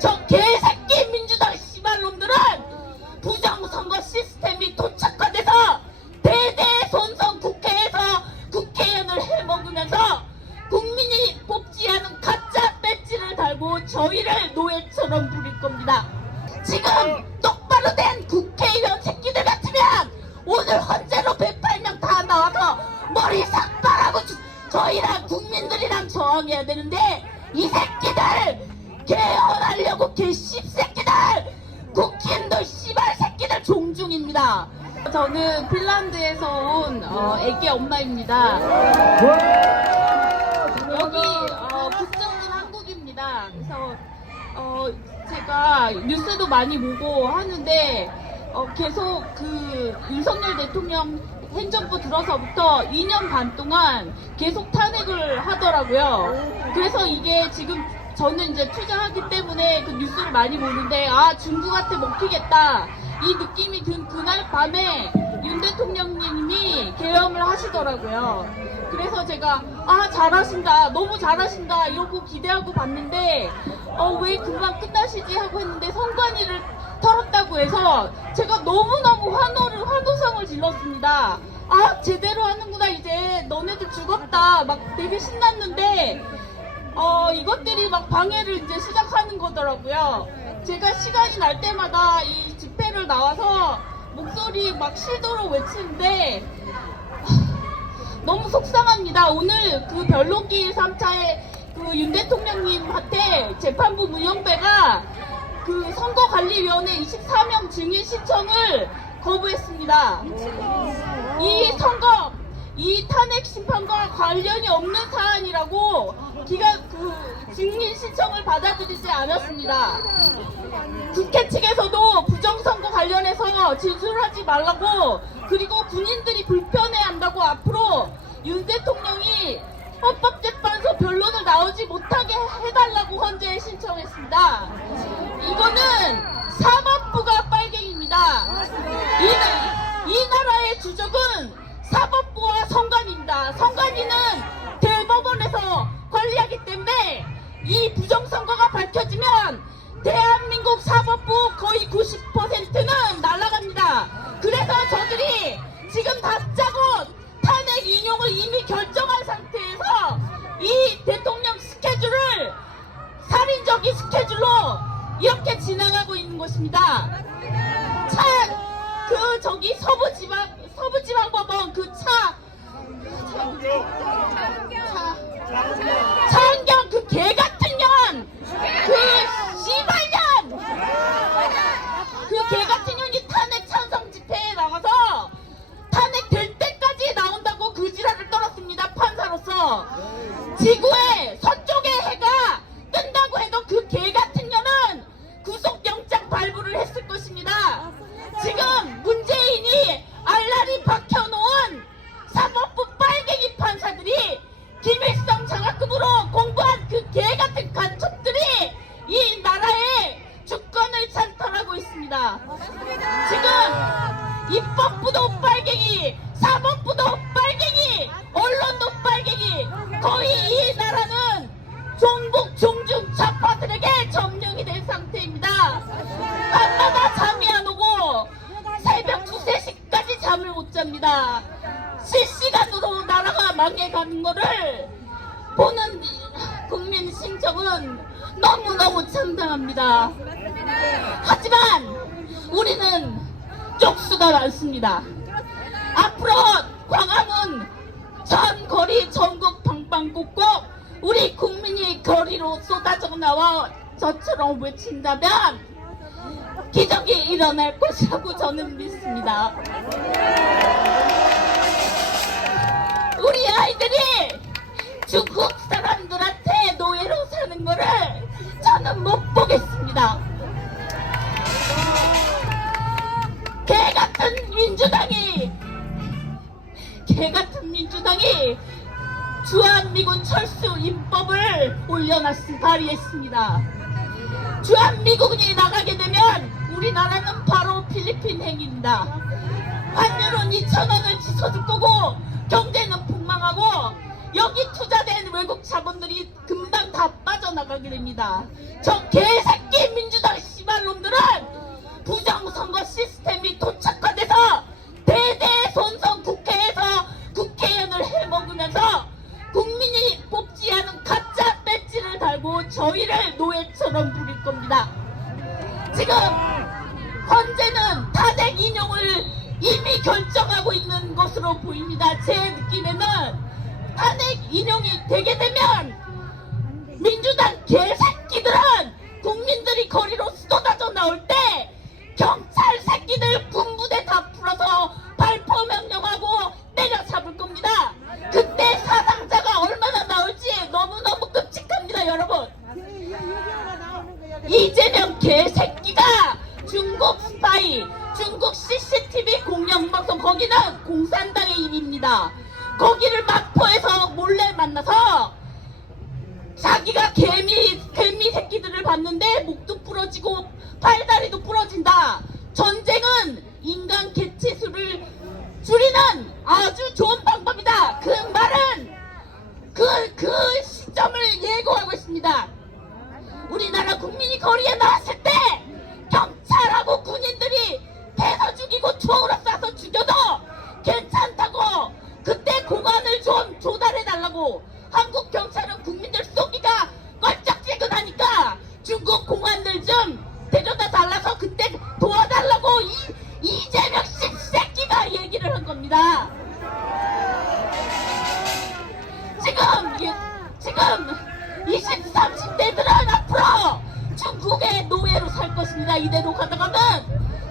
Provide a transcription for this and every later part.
저 개새끼 민주당 씨발놈들은 부정선거 시스템이 도착화돼서 대대손손 국회에서 국회의원을 해먹으면서 국민이 뽑지 않은 가짜 배지를 달고 저희를 노예처럼 부릴 겁니다. 지금 똑바로 된 국회의원 새끼들 같으면 오늘 헌재로 108명 다 나와서 머리 삭발하고 주- 저희랑 국민들이랑 저항해야 되는데 이 새끼들 저는 핀란드에서 온 어, 애기 엄마입니다. 여기 어, 국적은 한국입니다. 그래서 어, 제가 뉴스도 많이 보고 하는데 어, 계속 그 윤석열 대통령 행정부 들어서부터 2년 반 동안 계속 탄핵을 하더라고요. 그래서 이게 지금 저는 이제 투자하기 때문에 그 뉴스를 많이 보는데 아 중국한테 먹히겠다 이 느낌이 든 그날 밤에 윤 대통령님이 계엄을 하시더라고요. 그래서 제가 아 잘하신다 너무 잘하신다 이러고 기대하고 봤는데 어 왜 금방 끝나시지 하고 했는데 선관위를 털었다고 해서 제가 너무너무 환호를 환호성을 질렀습니다. 아 제대로 하는구나 이제 너네들 죽었다 막 되게 신났는데 어 이것들이 막 방해를 이제 시작하는 거더라고요. 제가 시간이 날 때마다 이 집회를 나와서 목소리 막 실도록 외치는데 너무 속상합니다. 오늘 그 변론기 3차에 그 윤 대통령님한테 재판부 문영배가 그 선거관리위원회 24명 증인 신청을 거부했습니다. 이 선거, 이 탄핵 심판과 관련이 없는 사안이라고 기각 그 증인 신청을 받아들이지 않았습니다. 국회 측에서도 부정선거 관련해서 진술하지 말라고 그리고 군인들이 불편해한다고 앞으로 윤 대통령이 헌법재판소 변론을 나오지 못하게 해달라고 헌재에 신청했습니다. 이거는 사법부가 빨갱입니다. 이, 이 나라의 주적은 사법부와 성관입니다. 성관위는 대법원에서 관리하기 때문에 이 부정선거가 밝혀지면 대한민국 사법부 거의 90%는 날아갑니다. 그래서 저들이 지금 다짜고 탄핵 인용을 이미 결정한 상태에서 이 대통령 스케줄을 살인적인 스케줄로 이렇게 진행하고 있는 것입니다. 차, 그 저기 서부지방 서부지방법원 그 차, 차, 차은경 그 개 같은 년, 그 씨발년, 그 개 같은 년이 탄핵 찬성 집회에 나가서 탄핵 될 때까지 나온다고 그 지랄을 떨었습니다 판사로서 지구의 서쪽의 해가 뜬다고 해도 그 개 같은 년은 구속영장 발부를 했을 것입니다. 지금 문재인이 알라리 박혀놓은 사법부 빨갱이 판사들이 김일성 장학금으로 공부한 그 개 같은 간첩들이 이 나라의 주권을 찬탈하고 있습니다. 지금 입법부도 빨갱이, 사법부도 빨갱이, 언론도 빨갱이, 거의 이 나라는 종북 종중 좌파들에게 점령이 된 상태입니다. 밤마다 잠이 안 오고 새벽 2, 3시까지 잠을 못 잡니다. 실시간으로 나라가 망해가는 거를 보는 국민 심정은 너무너무 참담합니다. 하지만 우리는 쪽수가 많습니다. 앞으로 광화문 전 거리 전국 방방곡곡 우리 국민이 거리로 쏟아져 나와 저처럼 외친다면 기적이 일어날 것이라고 저는 믿습니다. 우리 아이들이 중국 사람들한테 노예로 사는 거를 저는 못 보겠습니다. 일본 철수 입법을 올려놨, 발의했습니다. 주한미군이 나가게 되면 우리나라는 바로 필리핀 행입니다. 환율은 2천원을 치솟을 거고 경제는 폭망하고 여기 투자된 외국 자본들이 금방 다 빠져나가게 됩니다. 저 개새끼 민주당 씨발놈들은 부정선거 시스템이 도착화돼서 릴 겁니다. 지금 헌재는 탄핵 인용을 이미 결정하고 있는 것으로 보입니다. 제 느낌에는 탄핵 인용이 되게 되면 민주당 개새 중국 CCTV 공영방송 거기는 공산당의 입입니다. 거기를 마포에서 몰래 만나서 자기가 개미 개미 새끼들을 봤는데 목도 부러지고 팔다리도 부러진다. 전쟁은 인간 개체 수를 줄이는 아주 좋은 방법이다. 그 말은 그그 시점을 예고하고 있습니다. 우리나라 국민이 거리에 나왔을 때 경찰하고 군인들이 패서 죽이고 총으로 쏴서 죽여도 괜찮다고 그때 공안을 좀 조달해 달라고 한국 경찰은 국민들 쏘기가 껄쩍지근하니까 중국 공안들 좀 데려다 달라서 그때 도와달라고 이 이재명 씹새끼가 얘기를 한 겁니다. 지금 이- 지금 20, 30대들은 앞으로 중국의 노예로 살 것입니다. 이대로 가다가는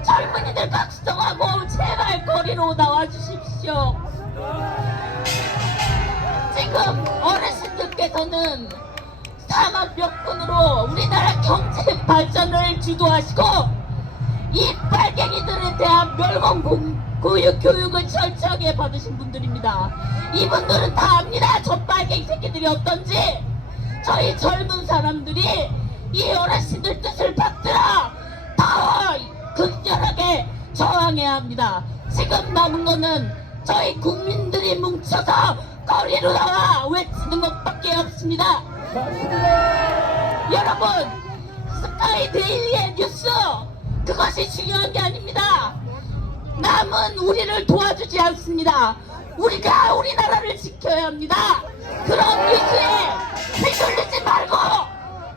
젊은이들 각성하고 제발 거리로 나와 주십시오. 산업 여건으로 우리나라 경제 발전을 주도하시고 이 빨갱이들에 대한 멸공 공- 교육, 교육을 철저하게 받으신 분들입니다. 이분들은 다 압니다. 저 빨갱이 새끼들이 어떤지. 저희 젊은 사람들이 이 어르신들 뜻을 받들어 더 극렬하게 저항해야 합니다. 지금 남은 거는 저희 국민들이 뭉쳐서 거리로 나와 외치는 것밖에 없습니다. 여러분, 스카이 데일리의 뉴스 그것이 중요한 게 아닙니다. 남은 우리를 도와주지 않습니다. 우리가 우리나라를 지켜야 합니다. 그런 뉴스에 휘둘리지 말고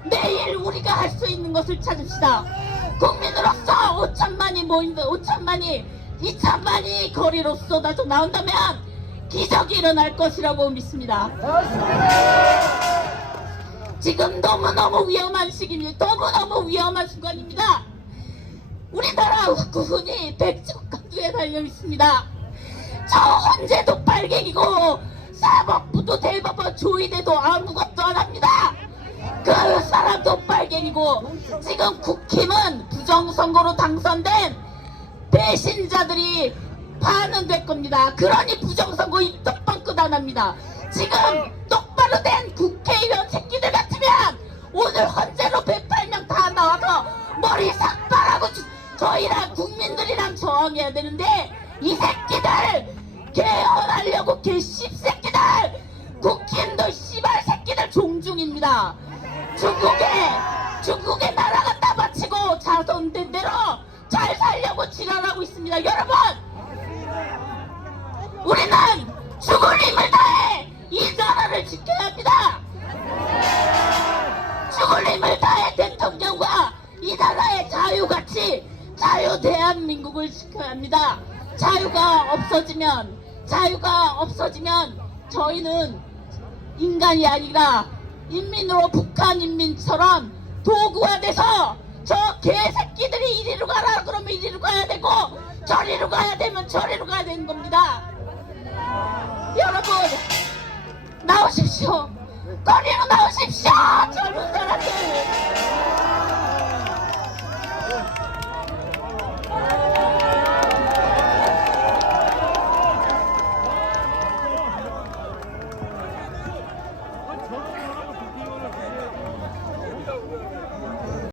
매일 우리가 할 수 있는 것을 찾읍시다. 국민으로서 5천만이 모인다. 5천만이 2천만이 거리로 쏟아져 나온다면 기적이 일어날 것이라고 믿습니다. 지금 너무너무 위험한 시기입니다. 너무너무 위험한 순간입니다. 우리나라 국군이 백척간두에 달려 있습니다. 저 헌재도 빨갱이고 사법부도 대법원 조의대도 아무것도 안 합니다. 그 사람도 빨갱이고 지금 국힘은 부정선거로 당선된 배신자들이 반응될 겁니다. 그러니 부정선거 입덕 방긋 안 합니다. 지금 똑바로 된 국회의원 새끼들 같으면 오늘 헌재로 108명 다 나와서 머리 삭발하고 주- 저희랑 국민들이랑 저항해야 되는데 이 새끼들 개헌하려고 개씹새끼들 국힘도 씨발 새끼들 종중입니다. 중국에 중국에 나라 갖다 바치고 자손 된 대로 잘 살려고 지랄하고 있습니다. 여러분 이 나라를 지켜야 합니다. 죽을 힘을 다해 대통령과 이 나라의 자유같이 자유 대한민국을 지켜야 합니다. 자유가 없어지면 자유가 없어지면 저희는 인간이 아니라 인민으로 북한 인민처럼 도구화 돼서 저 개새끼들이 이리로 가라 그러면 이리로 가야 되고 저리로 가야 되면 저리로 가야 되는 겁니다. 여러분 나오십시오. 거리로 나오십시오.